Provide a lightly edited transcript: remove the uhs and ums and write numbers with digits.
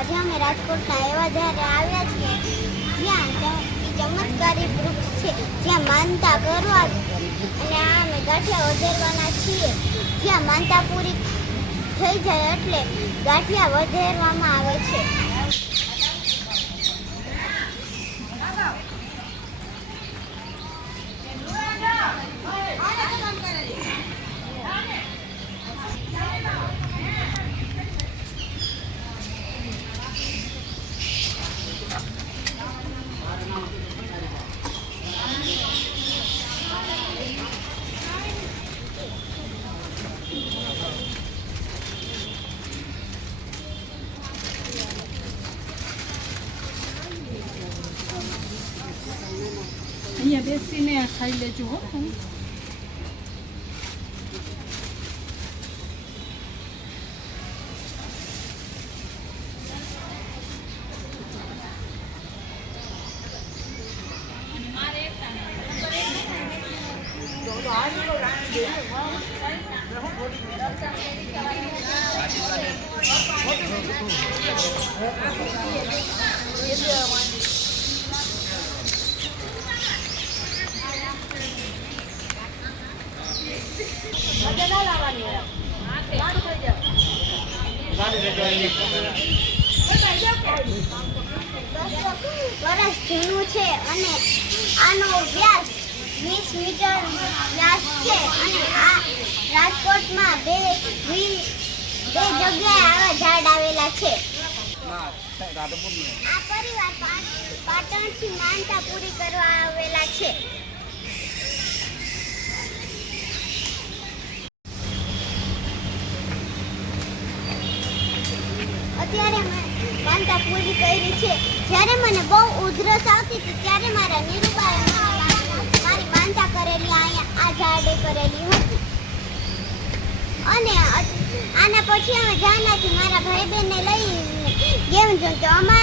આજે અમે રાજકોટના એવા જ્યારે આવ્યા છીએ જ્યાં ચમત્કારી વૃક્ષ છે, જ્યાં માનતા કરવા અને આ અમે ગાંઠિયા વધેરવાના છીએ. જ્યાં માનતા પૂરી થઈ જાય એટલે ગાંઠિયા વધેરવામાં આવે છે. અહીંયા બેસીને ખાઈ લેજો હો. વર્ષ જૂનું છે અને આનો વ્યાસ 20 મીટર વ્યાસ છે અને આ રાજકોટમાં બે જગ્યાએ આવા ઝાડ આવેલા છે. આ પરિવાર પાટણથી માનતા પૂરી કરવા આવેલા છે. અત્યારે મેં માનતા પૂરી કરી છે. જ્યારે મને બહુ ઉધરસ આવતી હતી ત્યારે મારા નીરુબાએ મારી માનતા કરેલી અહીંયા આ ઝાડે કરેલી હતી. અને આના પછી અમે જાનાથી મારા ભાઈ બહેનને લઈને ગેમ જોઈ તો અમારે